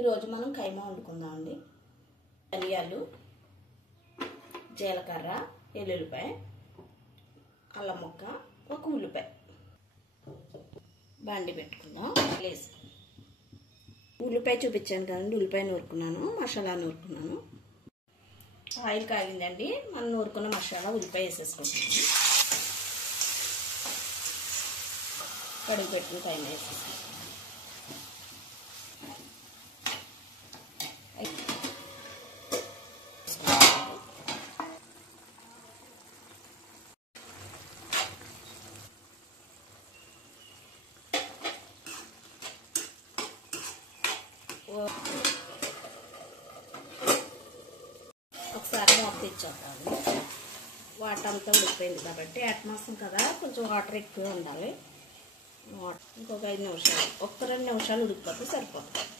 ఈరోజు మనం కైమా వండుకుందామండి. ధనియాలు, జీలకర్ర, ఎల్లుల్లిపాయ, అల్లం ముక్క, ఒక ఉల్లిపాయ బండి పెట్టుకుందాం. ప్లీజ్ ఉల్లిపాయ చూపించాను కదండి, ఉల్లిపాయ నూరుకున్నాను, మసాలా నూరుకున్నాను. ఆయిల్ కాగిందండి, మనం నూరుకున్న మసాలా ఉల్లిపాయ వేసేసుకుంటున్నాను. కడుగు పెట్టుకుని కైమా వేసేసుకుంటాం. ఒకసారి మూత తెచ్చేద్దాము. వాటర్ అంతా ఉడికిపోయింది కాబట్టి అట్మాసం కదా, కొంచెం వాటర్ ఎక్కువ ఉండాలి. ఇంకొక 5 నిమిషాలు, 1-2 నిమిషాలు ఉడికిపోతే సరిపోతుంది.